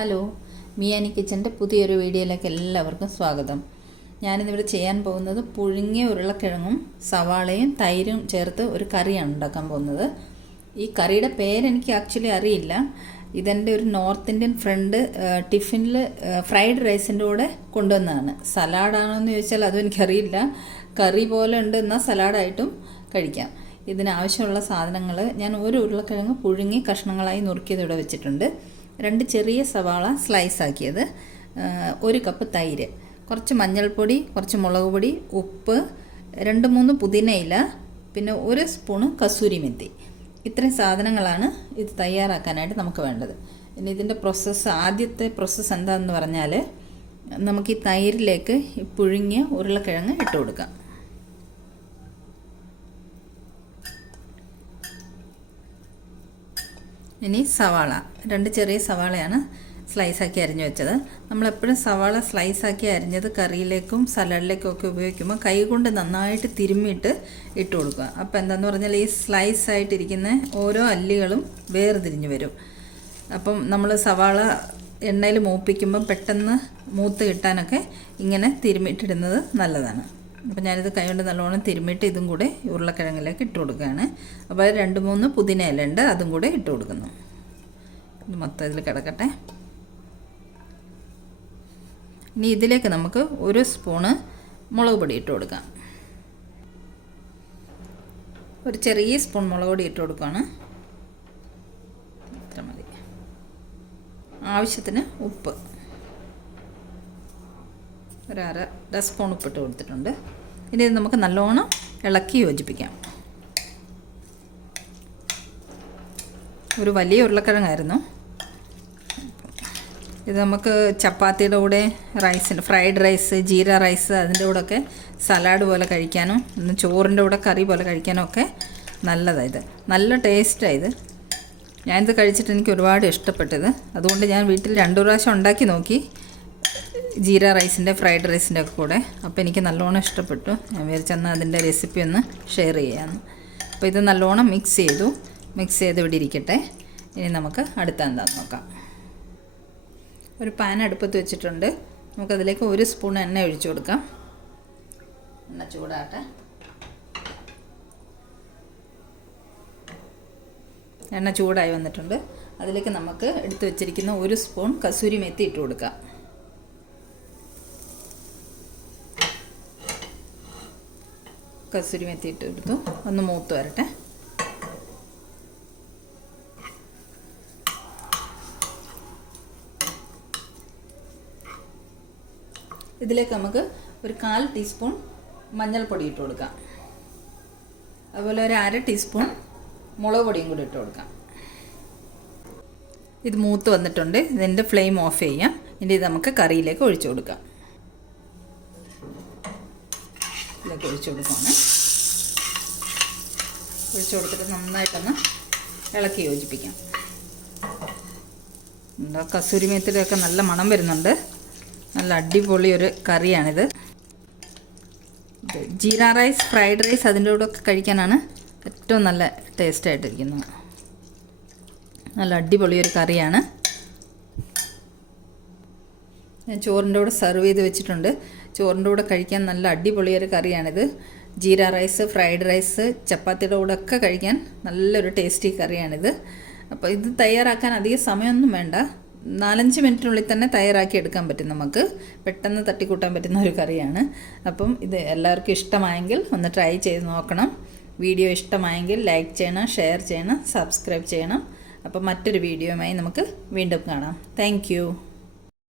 Hello, മിയാനി കിച്ചൻ്റെ പുതിയൊരു വീഡിയോയിലേക്ക് എല്ലാവർക്കും സ്വാഗതം. ഞാനിന്നിവിടെ ചെയ്യാൻ പോകുന്നത് പുഴുങ്ങിയ ഉരുളക്കിഴങ്ങും സവാളയും തൈരും ചേർത്ത് ഒരു കറിയാണ് ഉണ്ടാക്കാൻ പോകുന്നത്. ഈ കറിയുടെ പേരെനിക്ക് ആക്ച്വലി അറിയില്ല. ഇതെൻ്റെ ഒരു നോർത്ത് ഇന്ത്യൻ ഫ്രണ്ട് ടിഫിനിൽ ഫ്രൈഡ് റൈസിൻ്റെ കൂടെ കൊണ്ടുവന്നതാണ്. സലാഡാണോ എന്ന് ചോദിച്ചാൽ അതും എനിക്കറിയില്ല. കറി പോലെ ഉണ്ട്, എന്നാൽ സലാഡായിട്ടും കഴിക്കാം. ഇതിനാവശ്യമുള്ള സാധനങ്ങൾ ഞാൻ ഒരു ഉരുളക്കിഴങ്ങ് പുഴുങ്ങി കഷ്ണങ്ങളായി നുറുക്കിയത് ഇവിടെ വെച്ചിട്ടുണ്ട്. 2 ചെറിയ സവാള സ്ലൈസ് ആക്കിയത്, 1 കപ്പ് തൈര്, കുറച്ച് മഞ്ഞൾപ്പൊടി, കുറച്ച് മുളക് പൊടി, ഉപ്പ്, 2-3 പുതിനയില, പിന്നെ 1 സ്പൂണ് കസൂരി മെത്തി. ഇത്രയും സാധനങ്ങളാണ് ഇത് തയ്യാറാക്കാനായിട്ട് നമുക്ക് വേണ്ടത്. ഇനി ഇതിൻ്റെ ആദ്യത്തെ പ്രോസസ്സ് എന്താണെന്ന് പറഞ്ഞാൽ, നമുക്ക് ഈ തൈരിലേക്ക് പുഴുങ്ങിയ ഉരുളക്കിഴങ്ങ് ഇട്ട് കൊടുക്കാം. ഇനി സവാള, 2 ചെറിയ സവാളയാണ് സ്ലൈസാക്കി അരിഞ്ഞു വെച്ചത്. നമ്മളെപ്പോഴും സവാള സ്ലൈസാക്കി അരിഞ്ഞത് കറിയിലേക്കും സലാഡിലേക്കും ഒക്കെ ഉപയോഗിക്കുമ്പോൾ കൈ കൊണ്ട് നന്നായിട്ട് തിരുമ്മിയിട്ട് ഇട്ട് കൊടുക്കുക. അപ്പോൾ എന്താണെന്ന് പറഞ്ഞാൽ ഈ സ്ലൈസായിട്ടിരിക്കുന്ന ഓരോ അല്ലികളും വേർതിരിഞ്ഞ് വരും. അപ്പം നമ്മൾ സവാള എണ്ണയിൽ മൂപ്പിക്കുമ്പം പെട്ടെന്ന് മൂത്ത് കിട്ടാനൊക്കെ ഇങ്ങനെ തിരുമ്മിയിട്ടിടുന്നത് നല്ലതാണ്. അപ്പോൾ ഞാനിത് കൈകൊണ്ട് നല്ലോണം തിരുമ്മിയിട്ട് ഇതും കൂടെ ഉരുളക്കിഴങ്ങിലേക്ക് ഇട്ട് കൊടുക്കുകയാണ്. അപ്പോൾ 2-3 പുതിന ഇല ഉണ്ട്, അതും കൂടെ ഇട്ട് കൊടുക്കുന്നു. ഇത് മൊത്തം ഇതിൽ കിടക്കട്ടെ. ഇനി ഇതിലേക്ക് നമുക്ക് 1 സ്പൂണ് മുളക് പൊടി ഇട്ട് കൊടുക്കാം. ഒരു ചെറിയ സ്പൂൺ മുളക് പൊടി ഇട്ട് കൊടുക്കുകയാണ്. ഇത്ര മതി. ആവശ്യത്തിന് ഉപ്പ്, ഒരു 1/2 സ്പൂൺ ഉപ്പിട്ട് കൊടുത്തിട്ടുണ്ട്. ഇനി ഇത് നമുക്ക് നല്ലോണം ഇളക്കി യോജിപ്പിക്കാം. ഒരു വലിയ ഉരുളക്കിഴങ്ങായിരുന്നു. ഇത് നമുക്ക് ചപ്പാത്തിയുടെ കൂടെ ഫ്രൈഡ് റൈസ്, ജീര റൈസ്, അതിൻ്റെ കൂടെയൊക്കെ സലാഡ് പോലെ കഴിക്കാനും ചോറിൻ്റെ കൂടെ കറി പോലെ കഴിക്കാനും ഒക്കെ നല്ലതാണ്. ഇത് നല്ല ടേസ്റ്റാണ്. ഇത് ഞാനിത് കഴിച്ചിട്ട് എനിക്ക് ഒരുപാട് ഇഷ്ടപ്പെട്ടത്. അതുകൊണ്ട് ഞാൻ വീട്ടിൽ 2 പ്രാവശ്യം ഉണ്ടാക്കി നോക്കി, ജീര റൈസിൻ്റെ ഫ്രൈഡ് റൈസിൻ്റെ ഒക്കെ കൂടെ. അപ്പോൾ എനിക്ക് നല്ലോണം ഇഷ്ടപ്പെട്ടു. ഞാൻ വിചാരിച്ചെന്നാൽ അതിൻ്റെ റെസിപ്പി ഒന്ന് ഷെയർ ചെയ്യാമെന്ന്. അപ്പോൾ ഇത് നല്ലോണം മിക്സ് ചെയ്ത് ഇവിടെ ഇരിക്കട്ടെ. ഇനി നമുക്ക് അടുത്ത എന്താണെന്ന് നോക്കാം. ഒരു പാൻ അടുപ്പത്ത് വെച്ചിട്ടുണ്ട്. നമുക്കതിലേക്ക് 1 സ്പൂൺ എണ്ണ ഒഴിച്ചു കൊടുക്കാം. എണ്ണ ചൂടാട്ടെ. എണ്ണ ചൂടായി വന്നിട്ടുണ്ട്. അതിലേക്ക് നമുക്ക് എടുത്തു വെച്ചിരിക്കുന്ന 1 സ്പൂൺ കസൂരി മെത്തി ഇട്ട് കൊടുക്കാം. കസൂരി മെത്തി ഇട്ട് കൊടുത്തു. ഒന്ന് മൂത്ത് വരട്ടെ. ഇതിലേക്ക് നമുക്ക് ഒരു 1/4 ടീസ്പൂൺ മഞ്ഞൾപ്പൊടി ഇട്ട് കൊടുക്കാം. അതുപോലെ ഒരു 1/2 ടീസ്പൂൺ മുളക് പൊടിയും കൂടി ഇട്ട് കൊടുക്കാം. ഇത് മൂത്ത് വന്നിട്ടുണ്ട്. ഇതിൻ്റെ ഫ്ലെയിം ഓഫ് ചെയ്യാം. ഇനി ഇത് നമുക്ക് കറിയിലേക്ക് ഒഴിച്ചു കൊടുക്കാം. ഇതിലേക്ക് ഒഴിച്ചു കൊടുക്കുകയാണ്. ഒഴിച്ചു കൊടുത്തിട്ട് നന്നായിട്ടൊന്ന് ഇളക്കി യോജിപ്പിക്കാം. കസൂരി മേത്തിലൊക്കെ നല്ല മണം വരുന്നുണ്ട്. നല്ല അടിപൊളി ഒരു കറിയാണിത്. ജീര റൈസ്, ഫ്രൈഡ് റൈസ്, അതിൻ്റെ കൂടെയൊക്കെ കഴിക്കാനാണ് ഏറ്റവും നല്ല ടേസ്റ്റായിട്ടിരിക്കുന്നത്. നല്ല അടിപൊളി ഒരു കറിയാണ്. ഞാൻ ചോറിൻ്റെ കൂടെ സെർവ് ചെയ്ത് വെച്ചിട്ടുണ്ട്. ചോറിൻ്റെ കൂടെ കഴിക്കാൻ നല്ല അടിപൊളിയൊരു കറിയാണിത്. ജീര റൈസ്, ഫ്രൈഡ് റൈസ്, ചപ്പാത്തിയുടെ കൂടെ ഒക്കെ കഴിക്കാൻ നല്ലൊരു ടേസ്റ്റി കറിയാണിത്. അപ്പോൾ ഇത് തയ്യാറാക്കാൻ അധികം സമയമൊന്നും വേണ്ട. 4-5 മിനിറ്റിനുള്ളിൽ തന്നെ തയ്യാറാക്കി എടുക്കാൻ പറ്റും. നമുക്ക് പെട്ടെന്ന് തട്ടിക്കൂട്ടാൻ പറ്റുന്ന ഒരു കറിയാണ്. അപ്പം ഇത് എല്ലാവർക്കും ഇഷ്ടമായെങ്കിൽ ഒന്ന് ട്രൈ ചെയ്ത് നോക്കണം. വീഡിയോ ഇഷ്ടമായെങ്കിൽ ലൈക്ക് ചെയ്യണം, ഷെയർ ചെയ്യണം, സബ്സ്ക്രൈബ് ചെയ്യണം. അപ്പോൾ മറ്റൊരു വീഡിയോയുമായി നമുക്ക് വീണ്ടും കാണാം. താങ്ക്